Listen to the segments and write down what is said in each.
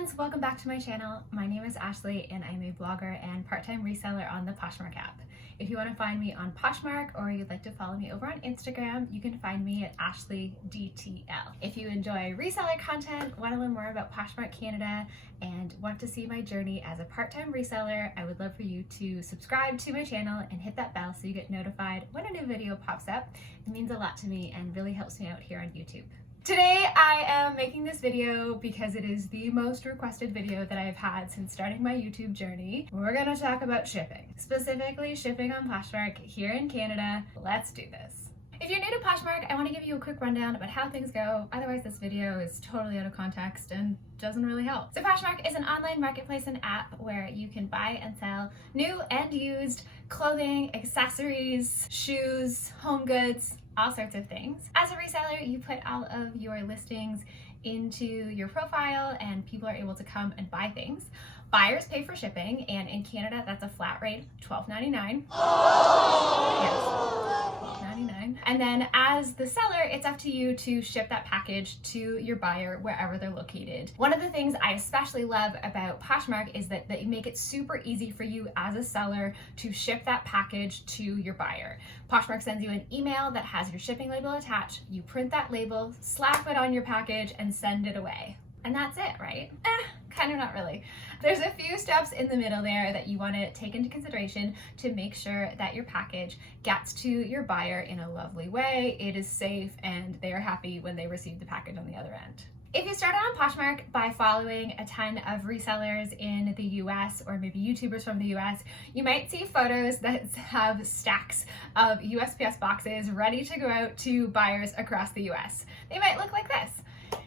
friends, welcome back to my channel. My name is Ashley and I'm a blogger and part-time reseller on the Poshmark app. If you want to find me on Poshmark or you'd like to follow me over on Instagram, you can find me at AshleyDTL. If you enjoy reseller content, want to learn more about Poshmark Canada, and want to see my journey as a part-time reseller, I would love for you to subscribe to my channel and hit that bell so you get notified when a new video pops up. It means a lot to me and really helps me out here on YouTube. Today I am making this video because it is the most requested video that I've had since starting my YouTube journey. We're gonna talk about shipping, specifically shipping on Poshmark here in Canada. Let's do this. If you're new to Poshmark, I want to give you a quick rundown about how things go. Otherwise, this video is totally out of context and doesn't really help. So Poshmark is an online marketplace and app where you can buy and sell new and used clothing, accessories, shoes, home goods, all sorts of things. As a reseller, you put all of your listings into your profile and people are able to come and buy things. Buyers pay for shipping, and in Canada, that's a flat rate, $12.99. Yes, $12.99. And then as the seller, it's up to you to ship that package to your buyer wherever they're located. One of the things I especially love about Poshmark is that they make it super easy for you as a seller to ship that package to your buyer. Poshmark sends you an email that has your shipping label attached. You print that label, slap it on your package, and send it away. And that's it, right? Kind of not really. There's a few steps in the middle there that you want to take into consideration to make sure that your package gets to your buyer in a lovely way, it is safe, and they're happy when they receive the package on the other end. If you started on Poshmark by following a ton of resellers in the US or maybe YouTubers from the US, you might see photos that have stacks of USPS boxes ready to go out to buyers across the US. They might look like this.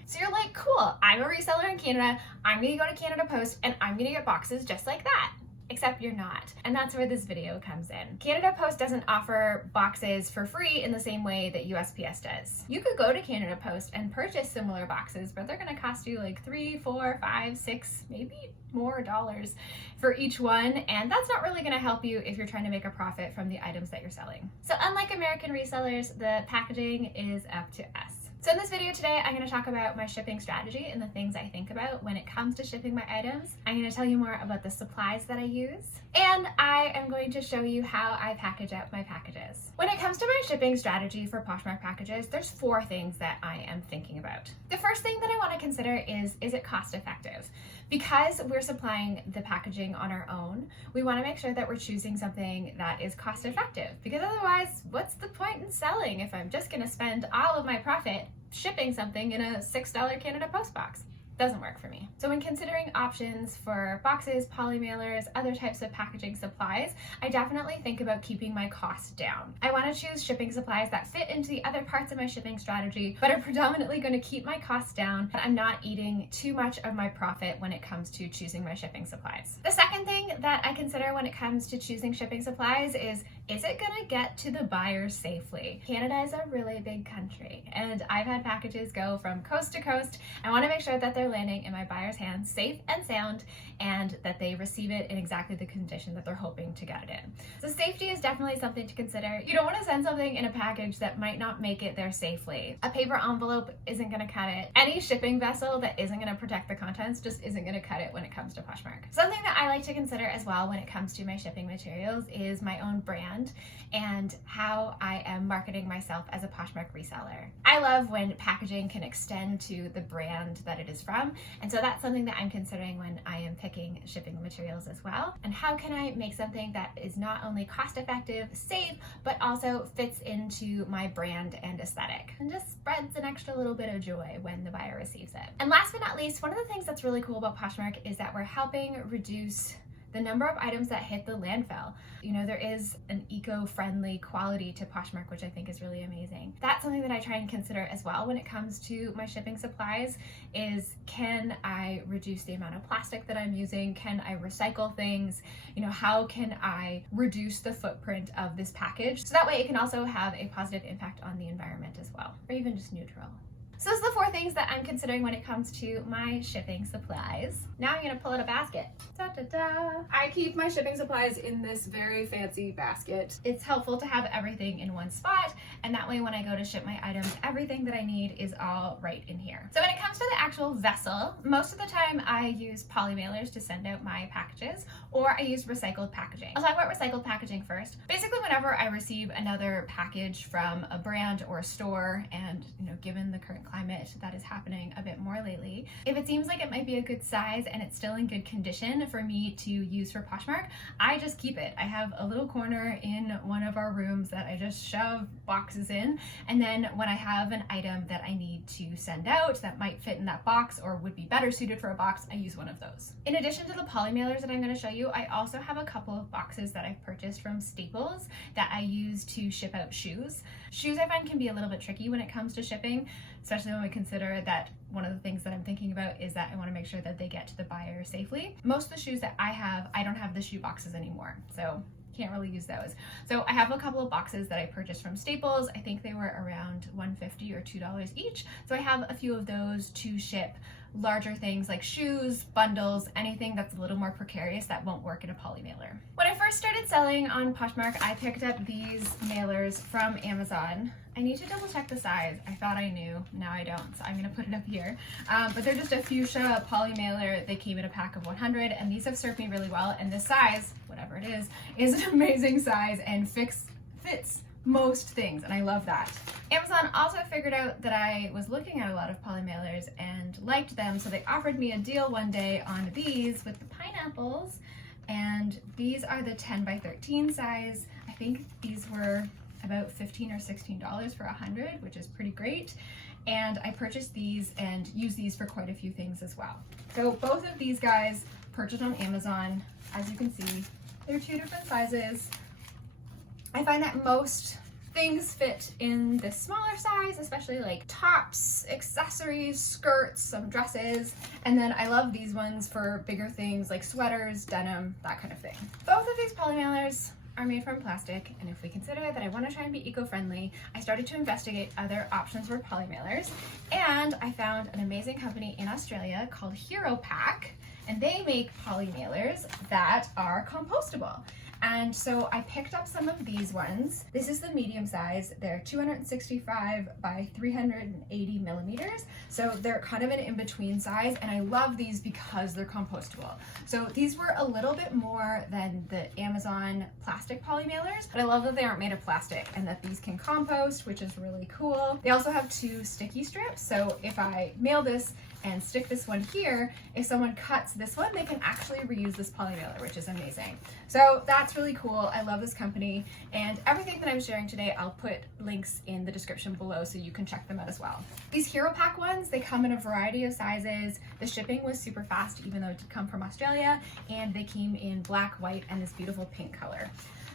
So you're like, cool, I'm a reseller in Canada, I'm gonna go to Canada Post and I'm gonna get boxes just like that. Except you're not. And that's where this video comes in. Canada Post doesn't offer boxes for free in the same way that USPS does. You could go to Canada Post and purchase similar boxes, but they're gonna cost you like $3, $4, $5, $6, maybe more dollars for each one. And that's not really gonna help you if you're trying to make a profit from the items that you're selling. So unlike American resellers, the packaging is up to us. So in this video today, I'm going to talk about my shipping strategy and the things I think about when it comes to shipping my items. I'm going to tell you more about the supplies that I use, and I am going to show you how I package out my packages. When it comes to my shipping strategy for Poshmark packages, there's 4 things that I am thinking about. The first thing that I want to consider is it cost effective? Because we're supplying the packaging on our own, we want to make sure that we're choosing something that is cost effective, because otherwise, what's the point in selling if I'm just going to spend all of my profit shipping something in a $6 Canada Post box? Doesn't work for me. So when considering options for boxes, poly mailers, other types of packaging supplies, I definitely think about keeping my costs down. I want to choose shipping supplies that fit into the other parts of my shipping strategy, but are predominantly going to keep my costs down, but I'm not eating too much of my profit when it comes to choosing my shipping supplies. The second thing that I consider when it comes to choosing shipping supplies is it going to get to the buyer safely? Canada is a really big country, and I've had packages go from coast to coast. I want to make sure that they're landing in my buyer's hands safe and sound, and that they receive it in exactly the condition that they're hoping to get it in. So safety is definitely something to consider. You don't want to send something in a package that might not make it there safely. A paper envelope isn't going to cut it. Any shipping vessel that isn't going to protect the contents just isn't going to cut it when it comes to Poshmark. Something that I like to consider as well when it comes to my shipping materials is my own brand and how I am marketing myself as a Poshmark reseller. I love when packaging can extend to the brand that it is from, and so that's something that I'm considering when I am picking shipping materials as well. And how can I make something that is not only cost effective, safe, but also fits into my brand and aesthetic, and just spreads an extra little bit of joy when the buyer receives it. And last but not least, one of the things that's really cool about Poshmark is that we're helping reduce the number of items that hit the landfill. You know, there is an eco-friendly quality to Poshmark, which I think is really amazing. That's something that I try and consider as well when it comes to my shipping supplies is, can I reduce the amount of plastic that I'm using? Can I recycle things? You know, how can I reduce the footprint of this package? So that way it can also have a positive impact on the environment as well, or even just neutral. So those are the 4 things that I'm considering when it comes to my shipping supplies. Now I'm gonna pull out a basket. Da-da-da. I keep my shipping supplies in this very fancy basket. It's helpful to have everything in one spot, and that way when I go to ship my items, everything that I need is all right in here. So when it comes to the actual vessel, most of the time I use poly mailers to send out my packages, or I use recycled packaging. I'll talk about recycled packaging first. Basically, whenever I receive another package from a brand or a store, and given the current climate that is happening a bit more lately, if it seems like it might be a good size and it's still in good condition for me to use for Poshmark, I just keep it. I have a little corner in one of our rooms that I just shove boxes in, and then when I have an item that I need to send out that might fit in that box or would be better suited for a box, I use one of those. In addition to the poly mailers that I'm going to show you, I also have a couple of boxes that I've purchased from Staples that I use to ship out shoes. Shoes I find can be a little bit tricky when it comes to shipping, especially when we consider that one of the things that I'm thinking about is that I want to make sure that they get to the buyer safely. Most of the shoes that I have, I don't have the shoe boxes anymore, so can't really use those. So I have a couple of boxes that I purchased from Staples. I think they were around $1.50 or $2 each. So I have a few of those to ship larger things like shoes, bundles, anything that's a little more precarious that won't work in a poly mailer. When I first started selling on Poshmark, I picked up these mailers from Amazon. I need to double check the size. I thought I knew, now I don't, so I'm gonna put it up here. But they're just a fuchsia poly mailer. They came in a pack of 100, and these have served me really well, and this size, whatever it is an amazing size and fits most things, and I love that. Amazon also figured out that I was looking at a lot of poly mailers and liked them, so they offered me a deal one day on these with the pineapples, and these are the 10 by 13 size. I think these were about $15 or $16 for 100, which is pretty great. And I purchased these and use these for quite a few things as well. So both of these guys purchased on Amazon. As you can see, they're 2 different sizes. I find that most things fit in this smaller size, especially like tops, accessories, skirts, some dresses, and then I love these ones for bigger things like sweaters, denim, that kind of thing. Both of these poly mailers are made from plastic, and if we consider that I want to try and be eco-friendly, I started to investigate other options for poly mailers, and I found an amazing company in Australia called Hero Pack, and they make poly mailers that are compostable. And so I picked up some of these ones. This is the medium size. They're 265 by 380 millimeters. So they're kind of an in-between size, and I love these because they're compostable. So these were a little bit more than the Amazon plastic poly mailers, but I love that they aren't made of plastic and that these can compost, which is really cool. They also have 2 sticky strips. So if I mail this and stick this one here, if someone cuts this one, they can actually reuse this poly mailer, which is amazing. So that's really cool. I love this company, and everything that I'm sharing today, I'll put links in the description below so you can check them out as well. These Hero Pack ones, they come in a variety of sizes. The shipping was super fast, even though it did come from Australia, and they came in black, white, and this beautiful pink color.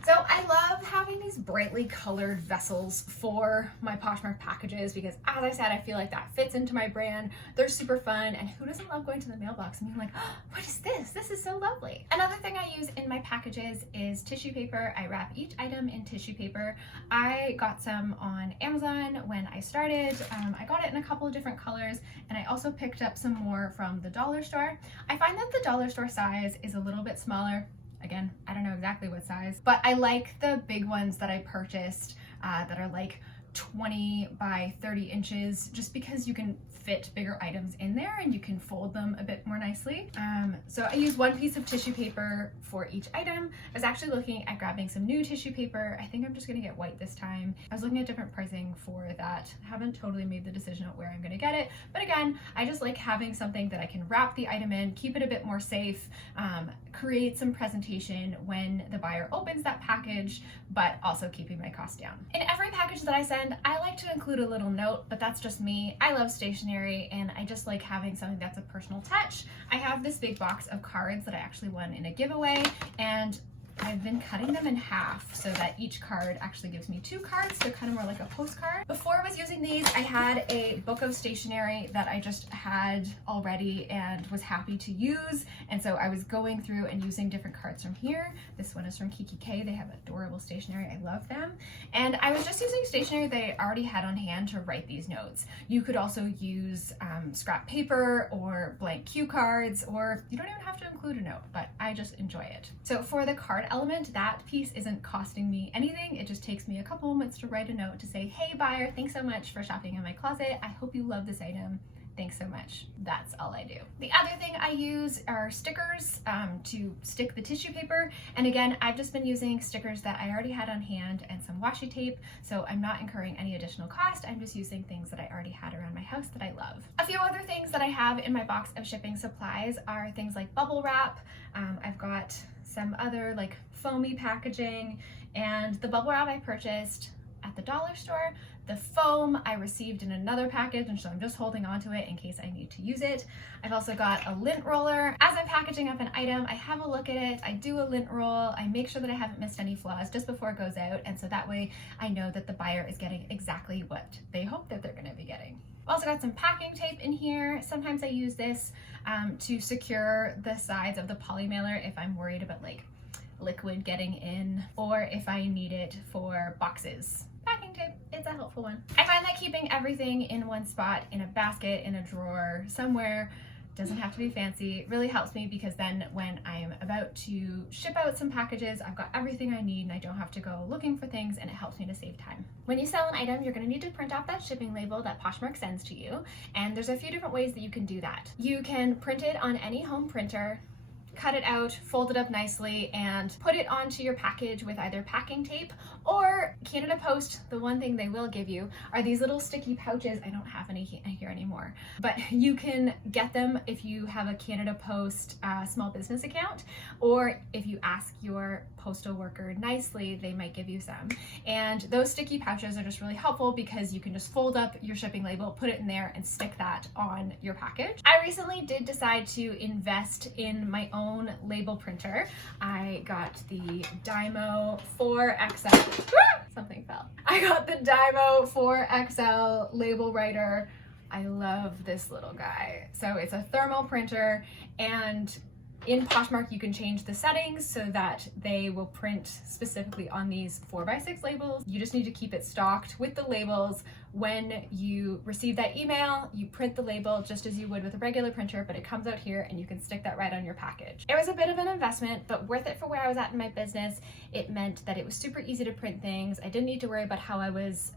So I love having these brightly colored vessels for my Poshmark packages because, as I said, I feel like that fits into my brand. They're super fun, and who doesn't love going to the mailbox and being like, oh, what is this? This is so lovely. Another thing I use in my packages is tissue paper. I wrap each item in tissue paper. I got some on Amazon when I started. I got it in a couple of different colors, and I also picked up some more from the dollar store. I find that the dollar store size is a little bit smaller. Again, I don't know exactly what size, but I like the big ones that I purchased that are like 20 by 30 inches, just because you can fit bigger items in there and you can fold them a bit more nicely. So I use 1 piece of tissue paper for each item. I was actually looking at grabbing some new tissue paper. I think I'm just gonna get white this time. I was looking at different pricing for that. I haven't totally made the decision on where I'm gonna get it, but again, I just like having something that I can wrap the item in, keep it a bit more safe, create some presentation when the buyer opens that package, but also keeping my costs down. In every package that I send, I like to include a little note, but that's just me. I love stationery, and I just like having something that's a personal touch. I have this big box of cards that I actually won in a giveaway, and I've been cutting them in half so that each card actually gives me 2 cards, so kind of more like a postcard. Before I was using these, I had a book of stationery that I just had already and was happy to use, and so I was going through and using different cards from here. This one is from Kiki K. They have adorable stationery. I love them. And I was just using stationery they already had on hand to write these notes. You could also use scrap paper or blank cue cards, or you don't even have to include a note, but I just enjoy it. So for the card element, that piece isn't costing me anything. It just takes me a couple moments to write a note to say, hey buyer, thanks so much for shopping in my closet. I hope you love this item. Thanks so much. That's all I do. The other thing I use are stickers to stick the tissue paper. And again, I've just been using stickers that I already had on hand and some washi tape, so I'm not incurring any additional cost. I'm just using things that I already had around my house that I love. A few other things that I have in my box of shipping supplies are things like bubble wrap. I've got some other like foamy packaging, and the bubble wrap I purchased at the dollar store. The foam I received in another package, and so I'm just holding on to it in case I need to use it. I've also got a lint roller. As I'm packaging up an item, I have a look at it, I do a lint roll, I make sure that I haven't missed any flaws just before it goes out, and so that way I know that the buyer is getting exactly what they hope that they're gonna be getting. I've also got some packing tape in here. Sometimes I use this to secure the sides of the poly mailer if I'm worried about like liquid getting in, or if I need it for boxes. Packing tape, it's a helpful one. I find that keeping everything in one spot, in a basket, in a drawer, somewhere, doesn't have to be fancy, really helps me, because then when I am about to ship out some packages, I've got everything I need and I don't have to go looking for things, and it helps me to save time. When you sell an item, you're gonna need to print off that shipping label that Poshmark sends to you, and there's a few different ways that you can do that. You can print it on any home printer, cut it out, fold it up nicely, and put it onto your package with either packing tape or Canada Post. The one thing they will give you are these little sticky pouches. I don't have any here anymore, but you can get them if you have a Canada Post small business account, or if you ask your postal worker nicely, they might give you some. And those sticky pouches are just really helpful because you can just fold up your shipping label, put it in there, and stick that on your package. I recently did decide to invest in my own label printer. I got the Dymo 4XL. Something fell. I got the Dymo 4XL label writer. I love this little guy. So it's a thermal printer, and in Poshmark you can change the settings so that they will print specifically on these 4x6 labels. You just need to keep it stocked with the labels. When you receive that email, you print the label just as you would with a regular printer, but it comes out here and you can stick that right on your package. It was a bit of an investment, but worth it for where I was at in my business. It meant that it was super easy to print things. I didn't need to worry about how I was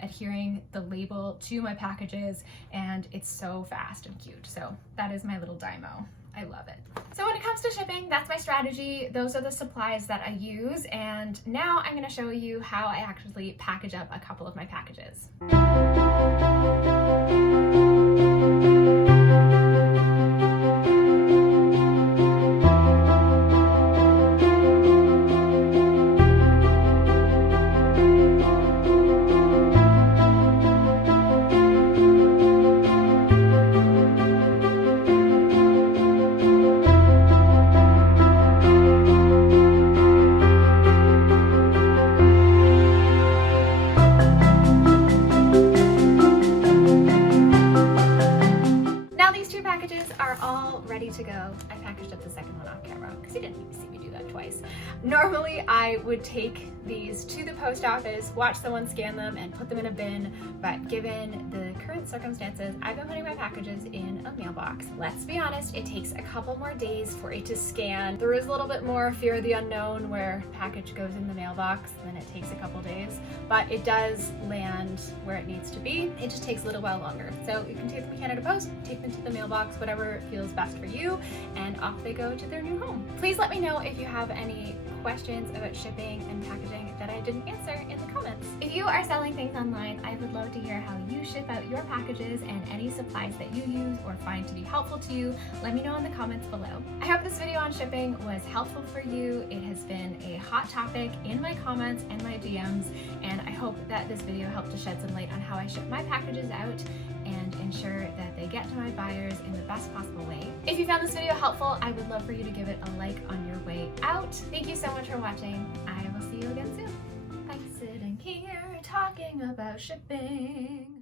adhering the label to my packages, and it's so fast and cute. So that is my little Dymo. I love it. So when it comes to shipping, that's my strategy. Those are the supplies that I use. And now I'm gonna show you how I actually package up a couple of my packages. To go. I packaged up the second one off camera because you didn't see me do that twice. Normally I would take these to the post office, watch someone scan them, and put them in a bin, but given the current circumstances, I've been putting my packages in a mailbox. Let's be honest, it takes a couple more days for it to scan. There is a little bit more fear of the unknown where package goes in the mailbox, then it takes a couple days, but it does land where it needs to be. It just takes a little while longer. So you can take them to Canada Post, take them to the mailbox, whatever feels best for you, and off they go to their new home. Please let me know if you have any questions about shipping and packaging that I didn't answer in the comments. If you are selling things online, I would love to hear how you ship out your packages and any supplies that you use or find to be helpful to you. Let me know in the comments below. I hope this video on shipping was helpful for you. It has been a hot topic in my comments and my DMs, and I hope that this video helped to shed some light on how I ship my packages out. and ensure that they get to my buyers in the best possible way. If you found this video helpful, I would love for you to give it a like on your way out. Thank you so much for watching. I will see you again soon. Bye. Sitting here talking about shipping.